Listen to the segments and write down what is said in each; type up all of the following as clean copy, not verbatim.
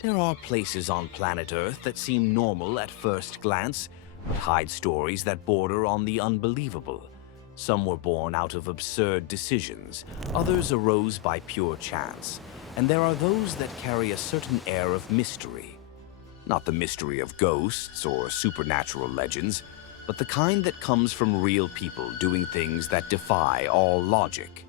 There are places on planet Earth that seem normal at first glance, but hide stories that border on the unbelievable. Some were born out of absurd decisions, others arose by pure chance, and there are those that carry a certain air of mystery. Not the mystery of ghosts or supernatural legends, but the kind that comes from real people doing things that defy all logic.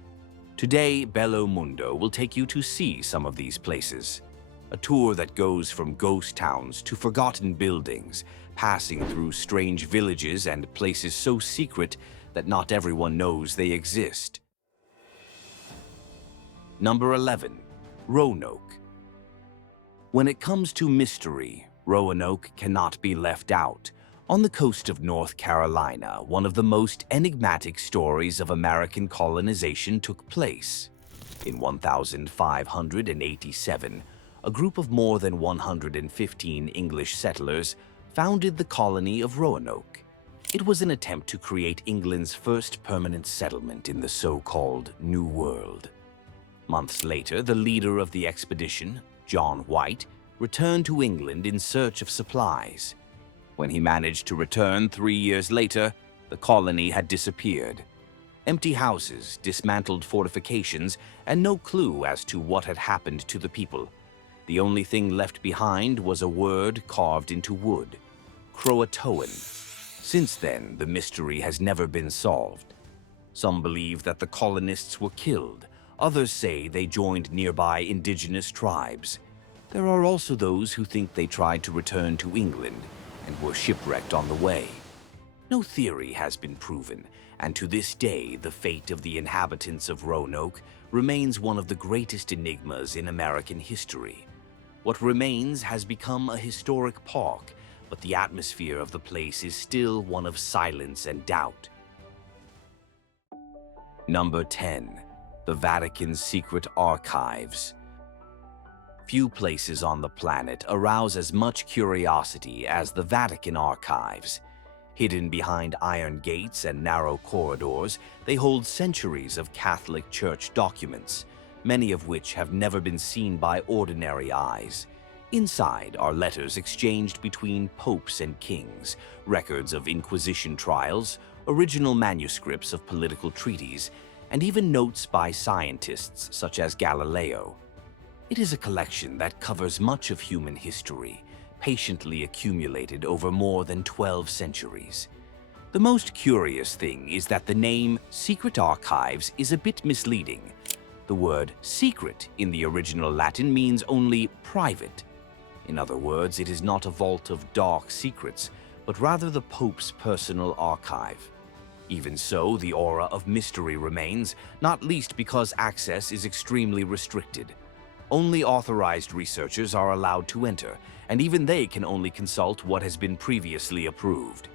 Today, Bello Mundo will take you to see some of these places. A tour that goes from ghost towns to forgotten buildings, passing through strange villages and places so secret that not everyone knows they exist. Number 11. Roanoke. When it comes to mystery, Roanoke cannot be left out. On the coast of North Carolina, one of the most enigmatic stories of American colonization took place. In 1587, a group of more than 115 English settlers founded the colony of Roanoke. It was an attempt to create England's first permanent settlement in the so-called New World. Months later, the leader of the expedition, John White, returned to England in search of supplies. When he managed to return 3 years later, the colony had disappeared. Empty houses, dismantled fortifications, and no clue as to what had happened to the people. The only thing left behind was a word carved into wood: Croatoan. Since then, the mystery has never been solved. Some believe that the colonists were killed. Others say they joined nearby indigenous tribes. There are also those who think they tried to return to England and were shipwrecked on the way. No theory has been proven, and to this day, the fate of the inhabitants of Roanoke remains one of the greatest enigmas in American history. What remains has become a historic park, but the atmosphere of the place is still one of silence and doubt. Number 10. The Vatican's Secret Archives. Few places on the planet arouse as much curiosity as the Vatican archives. Hidden behind iron gates and narrow corridors, they hold centuries of Catholic Church documents, many of which have never been seen by ordinary eyes. Inside are letters exchanged between popes and kings, records of Inquisition trials, original manuscripts of political treaties, and even notes by scientists such as Galileo. It is a collection that covers much of human history, patiently accumulated over more than 12 centuries. The most curious thing is that the name Secret Archives is a bit misleading. The word secret in the original Latin means only private. In other words, it is not a vault of dark secrets, but rather the Pope's personal archive. Even so, the aura of mystery remains, not least because access is extremely restricted. Only authorized researchers are allowed to enter, and even they can only consult what has been previously approved.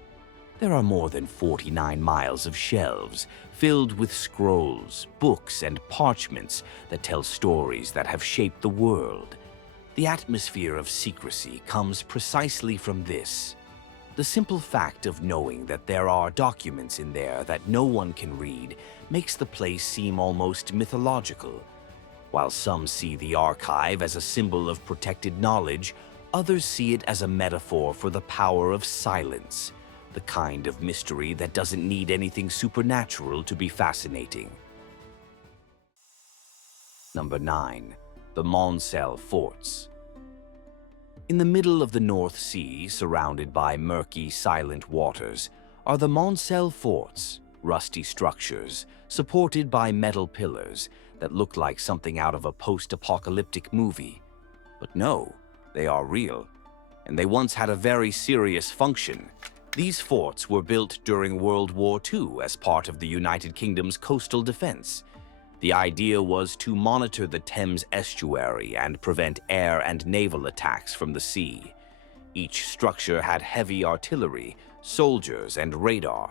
There are more than 49 miles of shelves filled with scrolls, books, and parchments that tell stories that have shaped the world. The atmosphere of secrecy comes precisely from this. The simple fact of knowing that there are documents in there that no one can read makes the place seem almost mythological. While some see the archive as a symbol of protected knowledge, others see it as a metaphor for the power of silence, the kind of mystery that doesn't need anything supernatural to be fascinating. Number 9. The Monsell Forts. In the middle of the North Sea, surrounded by murky, silent waters, are the Monsell Forts, rusty structures supported by metal pillars that look like something out of a post-apocalyptic movie. But no, they are real, and they once had a very serious function. These forts were built during World War II as part of the United Kingdom's coastal defense. The idea was to monitor the Thames estuary and prevent air and naval attacks from the sea. Each structure had heavy artillery, soldiers, and radar.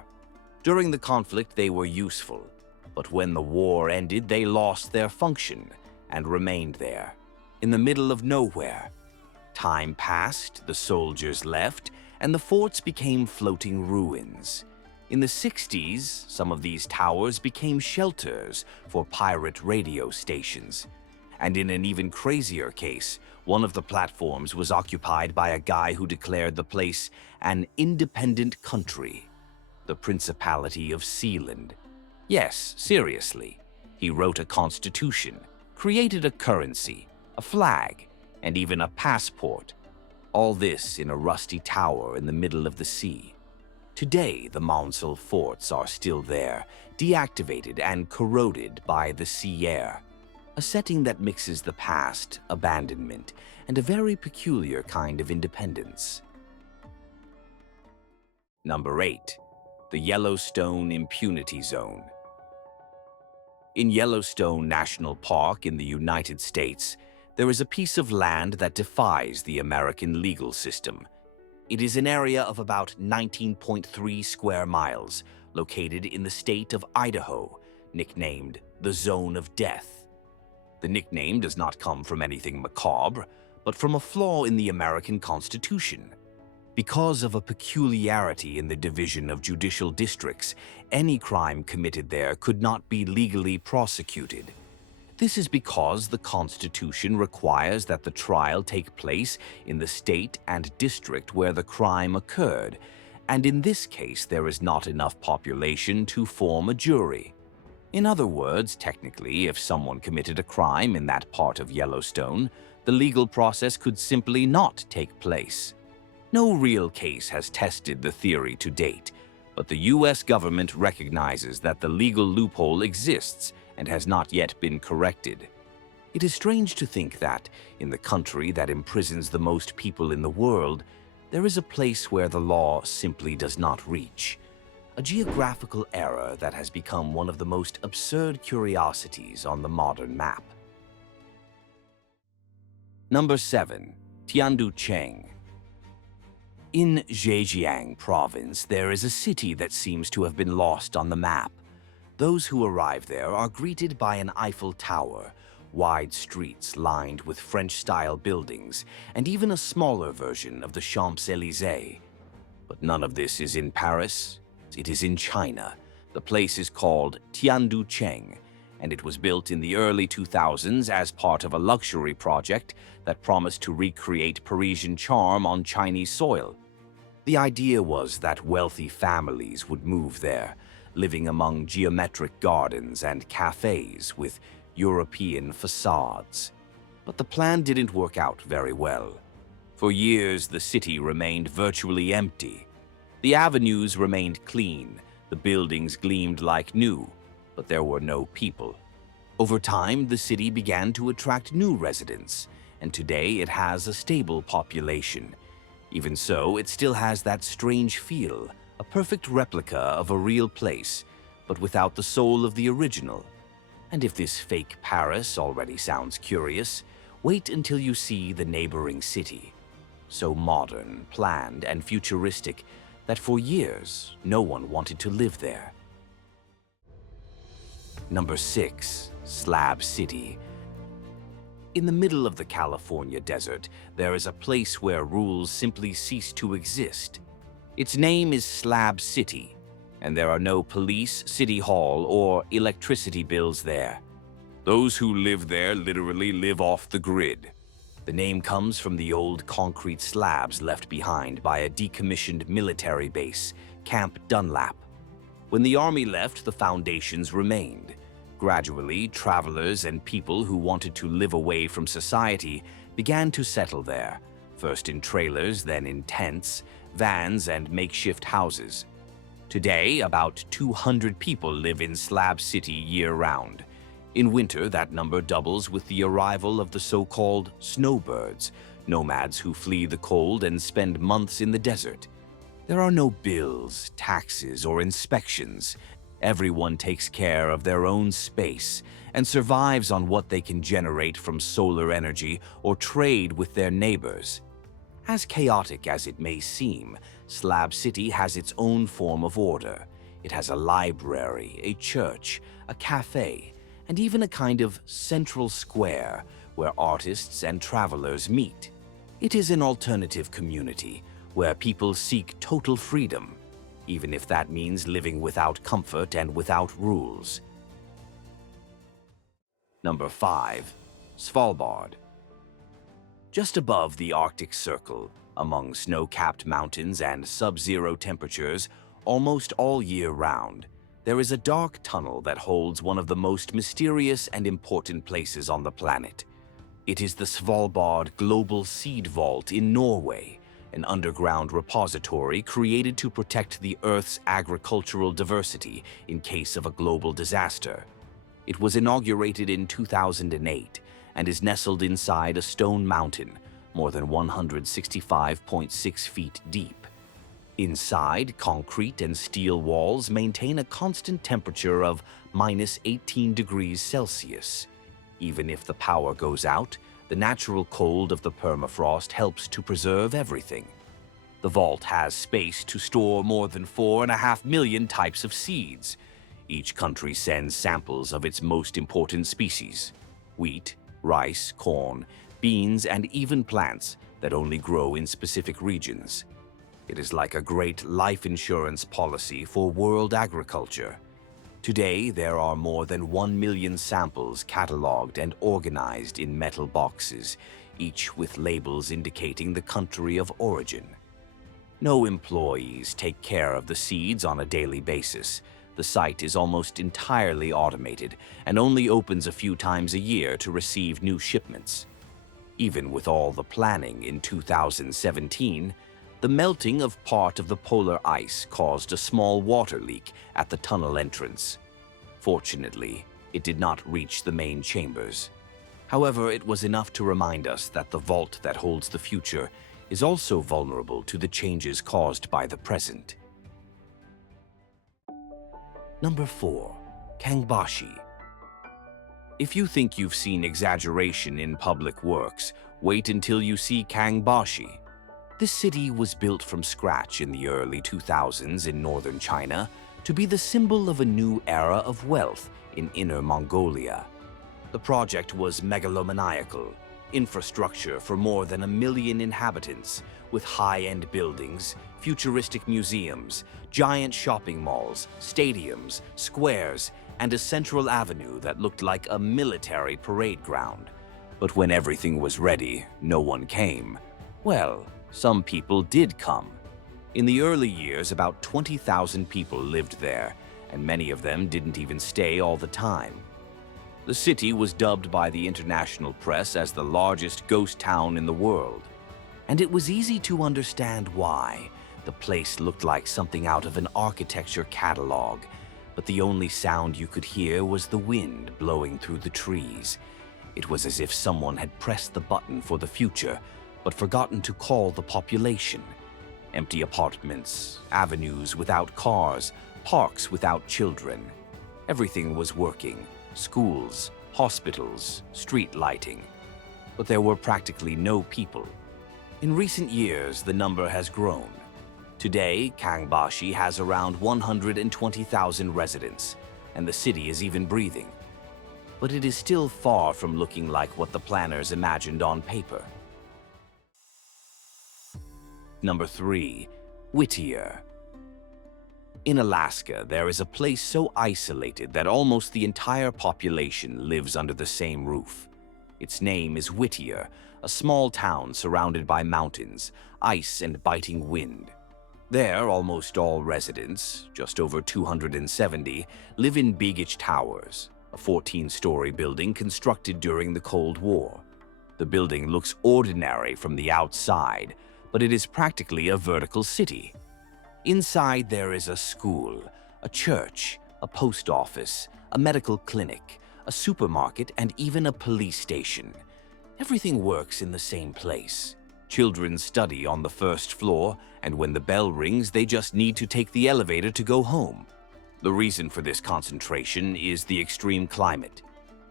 During the conflict, they were useful, but when the war ended, they lost their function and remained there, in the middle of nowhere. Time passed, the soldiers left, and the forts became floating ruins. In the 60s, some of these towers became shelters for pirate radio stations, And in an even crazier case, one of the platforms was occupied by a guy who declared the place an independent country, the Principality of Sealand. Yes, seriously. He wrote a constitution, created a currency, a flag, and even a passport. All this in a rusty tower in the middle of the sea. Today, the Monsel forts are still there, deactivated and corroded by the sea air. A setting that mixes the past, abandonment, and a very peculiar kind of independence. Number 8. The Yellowstone Impunity Zone. In Yellowstone National Park in the United States, there is a piece of land that defies the American legal system. It is an area of about 19.3 square miles, located in the state of Idaho, nicknamed the Zone of Death. The nickname does not come from anything macabre, but from a flaw in the American Constitution. Because of a peculiarity in the division of judicial districts, any crime committed there could not be legally prosecuted. This is because the Constitution requires that the trial take place in the state and district where the crime occurred, and in this case there is not enough population to form a jury. In other words, technically, if someone committed a crime in that part of Yellowstone, the legal process could simply not take place. No real case has tested the theory to date, but the US government recognizes that the legal loophole exists and has not yet been corrected. It is strange to think that, in the country that imprisons the most people in the world, there is a place where the law simply does not reach. A geographical error that has become one of the most absurd curiosities on the modern map. Number 7. Tianducheng. In Zhejiang province, there is a city that seems to have been lost on the map. Those who arrive there are greeted by an Eiffel Tower, wide streets lined with French-style buildings, and even a smaller version of the Champs-Élysées. But none of this is in Paris. It is in China. The place is called Tianducheng, and it was built in the early 2000s as part of a luxury project that promised to recreate Parisian charm on Chinese soil. The idea was that wealthy families would move there, living among geometric gardens and cafes with European facades. But the plan didn't work out very well. For years, the city remained virtually empty. The avenues remained clean, the buildings gleamed like new, but there were no people. Over time, the city began to attract new residents, and today it has a stable population. Even so, it still has that strange feel, a perfect replica of a real place, but without the soul of the original. And if this fake Paris already sounds curious, wait until you see the neighboring city. So modern, planned, and futuristic that for years, no one wanted to live there. Number 6. Slab City. In the middle of the California desert, there is a place where rules simply cease to exist. Its name is Slab City, and there are no police, city hall, or electricity bills there. Those who live there literally live off the grid. The name comes from the old concrete slabs left behind by a decommissioned military base, Camp Dunlap. When the army left, the foundations remained. Gradually, travelers and people who wanted to live away from society began to settle there, first in trailers, then in tents, vans, and makeshift houses. Today, about 200 people live in Slab City year-round. In winter, that number doubles with the arrival of the so-called snowbirds, nomads who flee the cold and spend months in the desert. There are no bills, taxes, or inspections. Everyone takes care of their own space and survives on what they can generate from solar energy or trade with their neighbors. As chaotic as it may seem, Slab City has its own form of order. It has a library, a church, a cafe, and even a kind of central square where artists and travelers meet. It is an alternative community where people seek total freedom, even if that means living without comfort and without rules. Number 5. Svalbard. Just above the Arctic Circle, among snow-capped mountains and sub-zero temperatures almost all year round, there is a dark tunnel that holds one of the most mysterious and important places on the planet. It is the Svalbard Global Seed Vault in Norway, an underground repository created to protect the Earth's agricultural diversity in case of a global disaster. It was inaugurated in 2008 and is nestled inside a stone mountain, more than 165.6 feet deep. Inside, concrete and steel walls maintain a constant temperature of minus 18 degrees Celsius. Even if the power goes out, the natural cold of the permafrost helps to preserve everything. The vault has space to store more than 4.5 million types of seeds. Each country sends samples of its most important species: wheat, rice, corn, beans, and even plants that only grow in specific regions. It is like a great life insurance policy for world agriculture. Today, there are more than 1 million samples cataloged and organized in metal boxes, each with labels indicating the country of origin. No employees take care of the seeds on a daily basis. The site is almost entirely automated and only opens a few times a year to receive new shipments. Even with all the planning in 2017, the melting of part of the polar ice caused a small water leak at the tunnel entrance. Fortunately, it did not reach the main chambers. However, it was enough to remind us that the vault that holds the future is also vulnerable to the changes caused by the present. Number 4. Kangbashi. If you think you've seen exaggeration in public works, wait until you see Kangbashi. This city was built from scratch in the early 2000s in northern China to be the symbol of a new era of wealth in Inner Mongolia. The project was megalomaniacal, infrastructure for more than 1 million inhabitants, with high-end buildings, futuristic museums, giant shopping malls, stadiums, squares, and a central avenue that looked like a military parade ground. But when everything was ready, no one came. Well, some people did come. In the early years, about 20,000 people lived there, and many of them didn't even stay all the time. The city was dubbed by the international press as the largest ghost town in the world. And it was easy to understand why. The place looked like something out of an architecture catalog, but the only sound you could hear was the wind blowing through the trees. It was as if someone had pressed the button for the future, but forgotten to call the population. Empty apartments, avenues without cars, parks without children. Everything was working: schools, hospitals, street lighting. But there were practically no people. In recent years, the number has grown. Today, Kangbashi has around 120,000 residents, and the city is even breathing. But it is still far from looking like what the planners imagined on paper. Number 3. Whittier. In Alaska, there is a place so isolated that almost the entire population lives under the same roof. Its name is Whittier, a small town surrounded by mountains, ice, and biting wind. There, almost all residents, just over 270, live in Begich Towers, a 14-story building constructed during the Cold War. The building looks ordinary from the outside, but it is practically a vertical city. Inside there is a school, a church, a post office, a medical clinic, a supermarket, and even a police station. Everything works in the same place. Children study on the first floor, and when the bell rings, they just need to take the elevator to go home. The reason for this concentration is the extreme climate.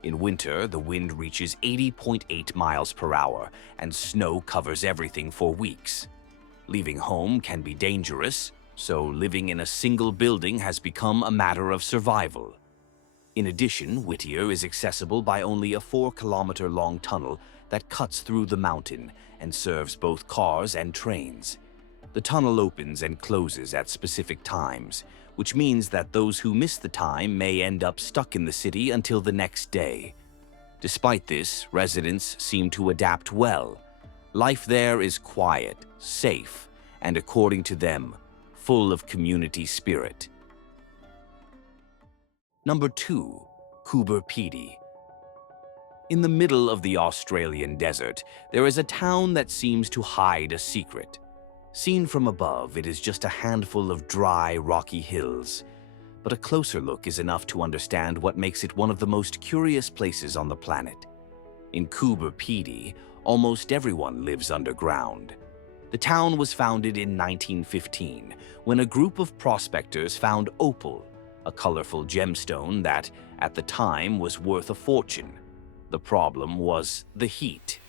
In winter, the wind reaches 80.8 miles per hour, and snow covers everything for weeks. Leaving home can be dangerous, so living in a single building has become a matter of survival. In addition, Whittier is accessible by only a 4-kilometer-long tunnel that cuts through the mountain and serves both cars and trains. The tunnel opens and closes at specific times, which means that those who miss the time may end up stuck in the city until the next day. Despite this, residents seem to adapt well. Life there is quiet, safe, and according to them, full of community spirit. Number 2. Coober Pedy. In the middle of the Australian desert, there is a town that seems to hide a secret. Seen from above, it is just a handful of dry, rocky hills. But a closer look is enough to understand what makes it one of the most curious places on the planet. In Coober Pedy, almost everyone lives underground. The town was founded in 1915 when a group of prospectors found opal, a colorful gemstone that, at the time, was worth a fortune. The problem was the heat.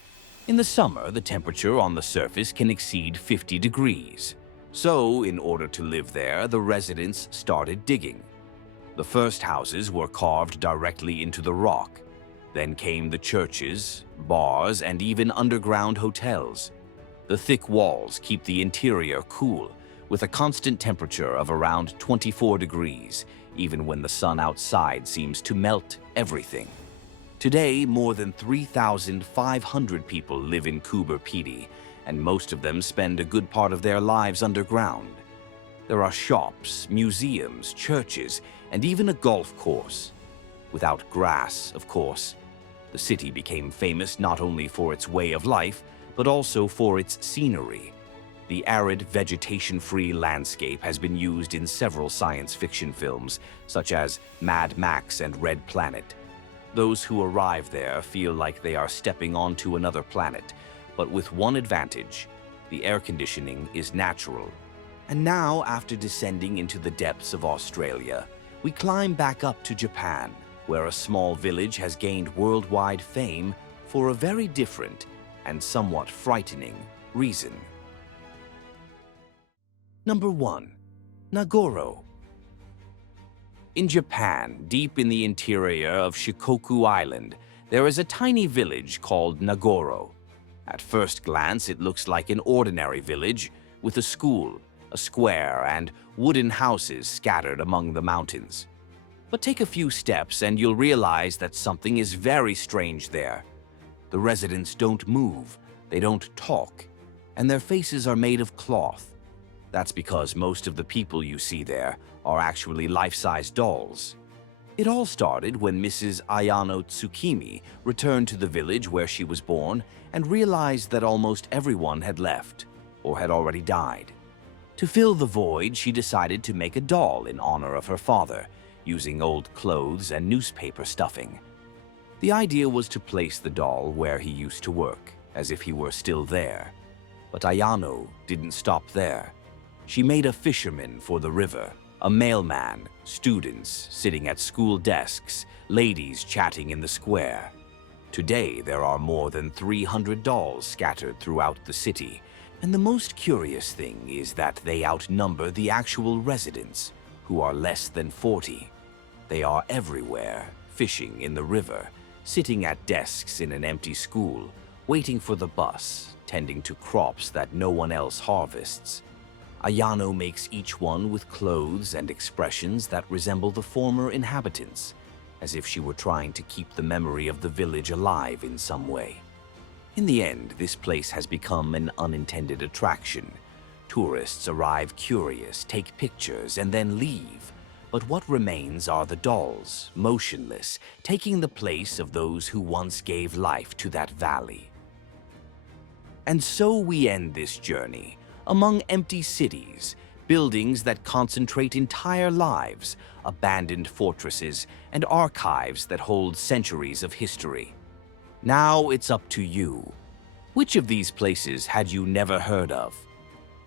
In the summer, the temperature on the surface can exceed 50 degrees. So, in order to live there, the residents started digging. The first houses were carved directly into the rock. Then came the churches, bars, and even underground hotels. The thick walls keep the interior cool, with a constant temperature of around 24 degrees, even when the sun outside seems to melt everything. Today, more than 3,500 people live in Coober Pedy, and most of them spend a good part of their lives underground. There are shops, museums, churches, and even a golf course. Without grass, of course. The city became famous not only for its way of life, but also for its scenery. The arid, vegetation-free landscape has been used in several science fiction films, such as Mad Max and Red Planet. Those who arrive there feel like they are stepping onto another planet, but with one advantage: the air conditioning is natural. And now, after descending into the depths of Australia, we climb back up to Japan, where a small village has gained worldwide fame for a very different and somewhat frightening reason. Number 1. Nagoro. In Japan, deep in the interior of Shikoku Island, there is a tiny village called Nagoro. At first glance, it looks like an ordinary village with a school, a square, and wooden houses scattered among the mountains. But take a few steps and you'll realize that something is very strange there. The residents don't move, they don't talk, and their faces are made of cloth. That's because most of the people you see there are actually life-size dolls. It all started when Mrs. Ayano Tsukimi returned to the village where she was born and realized that almost everyone had left or had already died. To fill the void, she decided to make a doll in honor of her father, using old clothes and newspaper stuffing. The idea was to place the doll where he used to work, as if he were still there. But Ayano didn't stop there. She made a fisherman for the river, a mailman, students sitting at school desks, ladies chatting in the square. Today, there are more than 300 dolls scattered throughout the city, and the most curious thing is that they outnumber the actual residents, who are less than 40. They are everywhere, fishing in the river, sitting at desks in an empty school, waiting for the bus, tending to crops that no one else harvests. Ayano makes each one with clothes and expressions that resemble the former inhabitants, as if she were trying to keep the memory of the village alive in some way. In the end, this place has become an unintended attraction. Tourists arrive curious, take pictures, and then leave. But what remains are the dolls, motionless, taking the place of those who once gave life to that valley. And so we end this journey, among empty cities, buildings that concentrate entire lives, abandoned fortresses, and archives that hold centuries of history. Now it's up to you. Which of these places had you never heard of?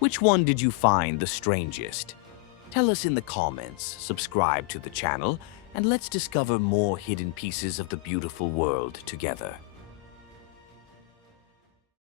Which one did you find the strangest? Tell us in the comments, subscribe to the channel, and let's discover more hidden pieces of the beautiful world together.